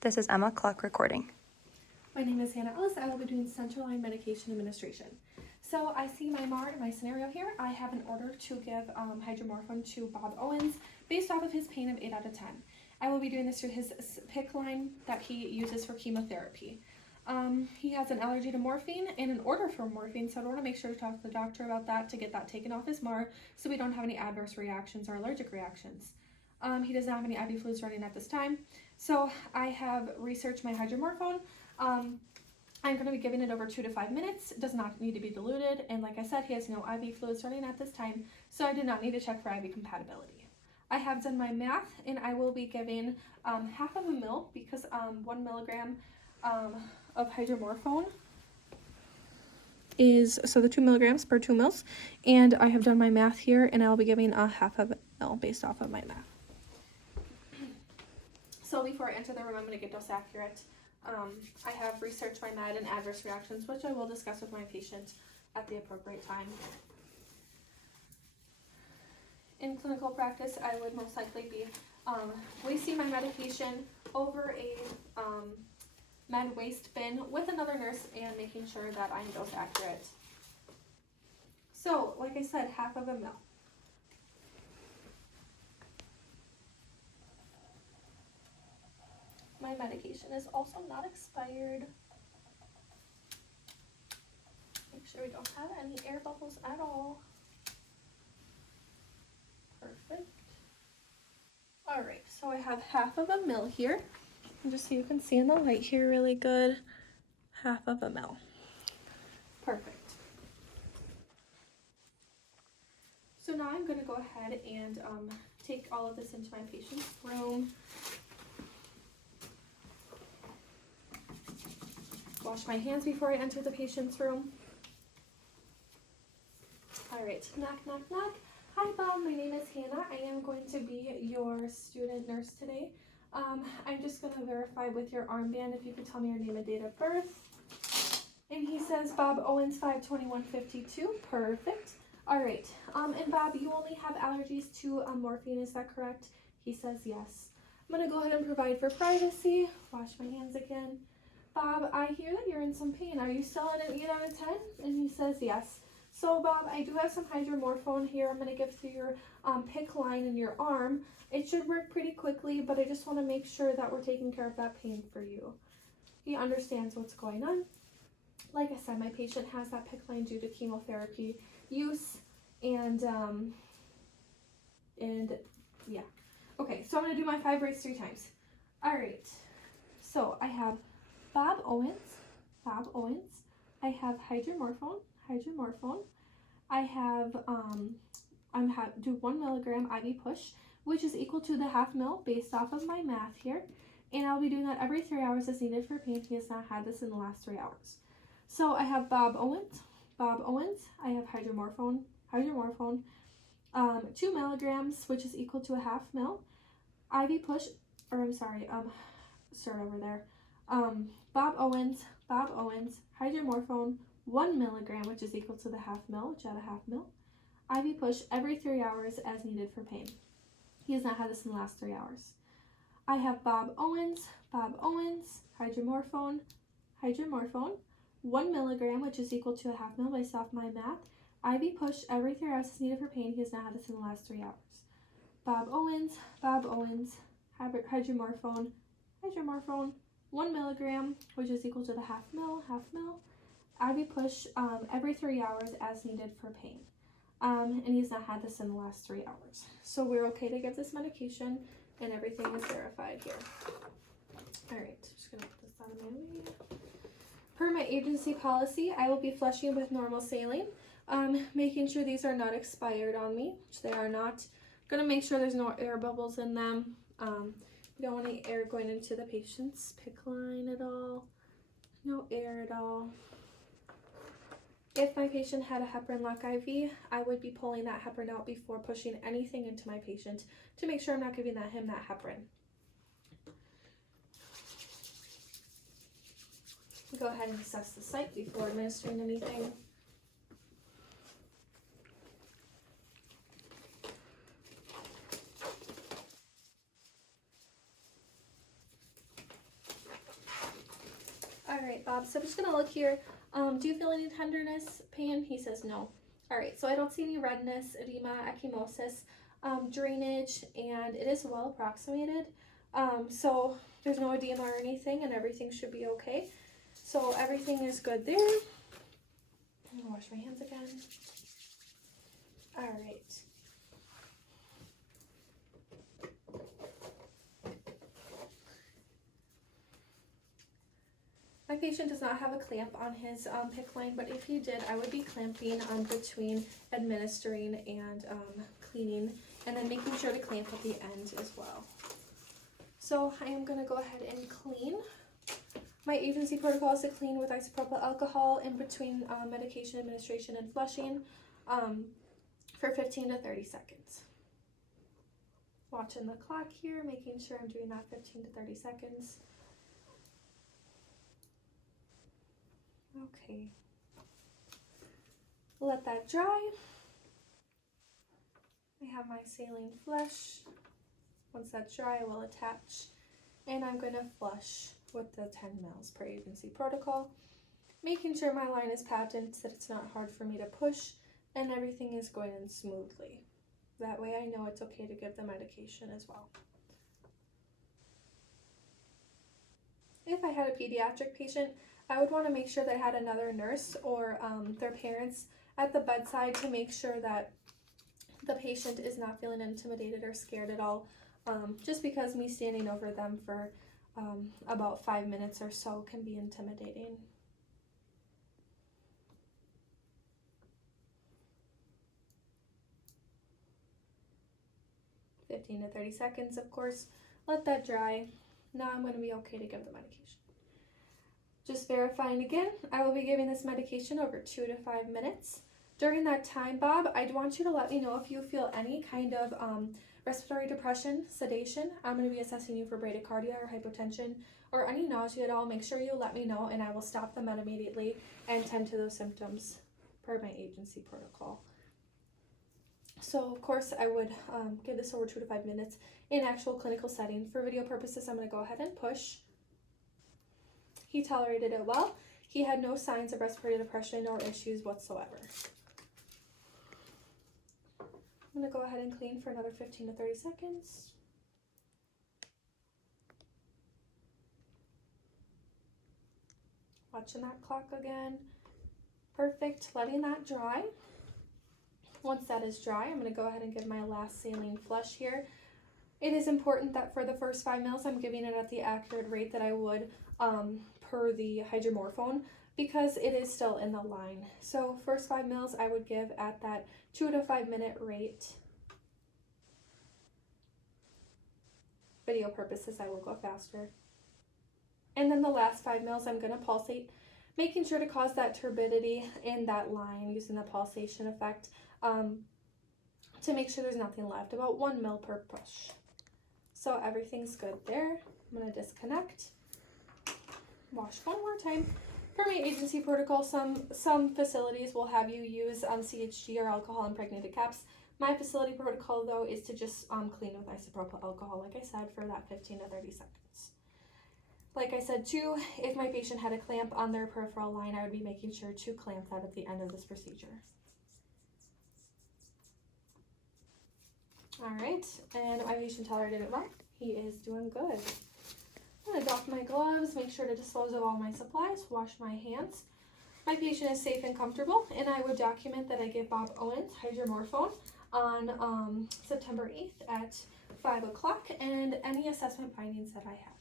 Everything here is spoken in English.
This is Emma, clock recording. My name is Hannah Ellis. I will be doing central line medication administration. So I see my scenario here. I have an order to give hydromorphone to Bob Owens based off of his pain of 8 out of 10. I will be doing this through his PICC line that he uses for chemotherapy. He has an allergy to morphine and an order for morphine, so I want to make sure to talk to the doctor about that to get that taken off his MAR so we don't have any adverse reactions or allergic reactions. He does not have any IV fluids running at this time. So I have researched my hydromorphone. I'm going to be giving it over 2 to 5 minutes. It does not need to be diluted, and like I said, he has no IV fluids running at this time, so I did not need to check for IV compatibility. I have done my math, and I will be giving half of a mil because 1 milligram of hydromorphone is, so the 2 milligrams per 2 mils, and I have done my math here, and I'll be giving a half of a mil based off of my math. So before I enter the room, I'm going to get dose accurate. I have researched my med and adverse reactions, which I will discuss with my patient at the appropriate time. In clinical practice, I would most likely be wasting my medication over a med waste bin with another nurse and making sure that I'm dose accurate. So, like I said, half of a mil. My medication is also not expired. Make sure we don't have any air bubbles at all. Perfect. Alright, so I have half of a mil here. And just so you can see in the light here really good, half of a mil. Perfect. So now I'm going to go ahead and take all of this into my patient's room. Wash my hands before I enter the patient's room. Alright, knock, knock, knock. Hi Bob, my name is Hannah. I am going to be your student nurse today. I'm just going to verify with your armband if you could tell me your name and date of birth. And he says Bob Owens 5/21/52. Perfect. Alright, and Bob, you only have allergies to morphine, is that correct? He says yes. I'm going to go ahead and provide for privacy. Wash my hands again. Bob, I hear that you're in some pain. Are you still at an 8 out of 10? And he says yes. So Bob, I do have some hydromorphone here. I'm going to give through your PICC line in your arm. It should work pretty quickly, but I just want to make sure that we're taking care of that pain for you. He understands what's going on. Like I said, my patient has that PICC line due to chemotherapy use, and yeah. Okay, so I'm going to do my 5 rates 3 times. All right. So I have Bob Owens. I have hydromorphone. I have do 1 milligram IV push, which is equal to the half mil based off of my math here, and I'll be doing that every 3 hours as needed for pain. He has not had this in the last 3 hours. So I have Bob Owens. I have hydromorphone. 2 milligrams, which is equal to a half mil. IV push, or I'm sorry, start over there. Bob Owens, hydromorphone, 1 milligram, which is equal to the half mil, which I had a half mil. IV push every 3 hours as needed for pain. He has not had this in the last 3 hours. I have Bob Owens, hydromorphone, 1 milligram, which is equal to a half mil based off my math. IV push every 3 hours as needed for pain. He has not had this in the last 3 hours. Bob Owens, hydromorphone, 1 milligram, which is equal to the half mil. IV push every 3 hours as needed for pain. And he's not had this in the last 3 hours. So we're okay to give this medication, and everything is verified here. Alright, just gonna put this out of my way. Per my agency policy, I will be flushing with normal saline, making sure these are not expired on me, which they are not. Gonna make sure there's no air bubbles in them. We don't want any air going into the patient's PICC line at all. No air at all. If my patient had a heparin lock IV, I would be pulling that heparin out before pushing anything into my patient to make sure I'm not giving him that heparin. Go ahead and assess the site before administering anything. right, Bob, so I'm just gonna look here. Do you feel any tenderness, pain? He says no. All right, so I don't see any redness, edema, ecchymosis, drainage, and it is well approximated. So there's no edema or anything, and everything should be okay. So everything is good there. I'm gonna wash my hands again. All right. My patient does not have a clamp on his PICC line, but if he did, I would be clamping between administering and cleaning, and then making sure to clamp at the end as well. So I am going to go ahead and clean. My agency protocol is to clean with isopropyl alcohol in between medication administration and flushing for 15 to 30 seconds. Watching the clock here, making sure I'm doing that 15 to 30 seconds. Okay, let that dry. I have my saline flush. Once that's dry, I will attach, and I'm going to flush with the 10 mils per agency protocol, making sure my line is patent so that it's not hard for me to push and everything is going in smoothly. That way I know it's okay to give the medication as well. If I had a pediatric patient, I would want to make sure they had another nurse or their parents at the bedside to make sure that the patient is not feeling intimidated or scared at all, just because me standing over them for about 5 minutes or so can be intimidating. "15 to 30 seconds, of course. Let that dry. Now I'm going to be okay to give the medication. Just verifying again, I will be giving this medication over 2 to 5 minutes. During that time, Bob, I'd want you to let me know if you feel any kind of respiratory depression, sedation. I'm going to be assessing you for bradycardia or hypotension or any nausea at all. Make sure you let me know, and I will stop the med immediately and tend to those symptoms per my agency protocol. So, of course, I would give this over 2 to 5 minutes in actual clinical setting. For video purposes, I'm going to go ahead and push. He tolerated it well. He had no signs of respiratory depression or issues whatsoever. I'm going to go ahead and clean for another 15 to 30 seconds. Watching that clock again. Perfect. Letting that dry. Once that is dry, I'm going to go ahead and give my last saline flush here. It is important that for the first 5 mils, I'm giving it at the accurate rate that I would per the hydromorphone, because it is still in the line. So first 5 mils I would give at that 2 to 5 minute rate. Video purposes, I will go faster. And then the last 5 mils I'm going to pulsate, making sure to cause that turbidity in that line using the pulsation effect to make sure there's nothing left, about 1 mil per push. So everything's good there. I'm going to disconnect. Wash one more time. For my agency protocol, some facilities will have you use CHG or alcohol impregnated caps. My facility protocol, though, is to just clean with isopropyl alcohol, like I said, for that 15 to 30 seconds. Like I said, too, if my patient had a clamp on their peripheral line, I would be making sure to clamp that at the end of this procedure. All right, and my patient tolerated it well. He is doing good. I'm going to doff my gloves, make sure to dispose of all my supplies, wash my hands. My patient is safe and comfortable, and I would document that I give Bob Owens hydromorphone on September 8th at 5 o'clock and any assessment findings that I have.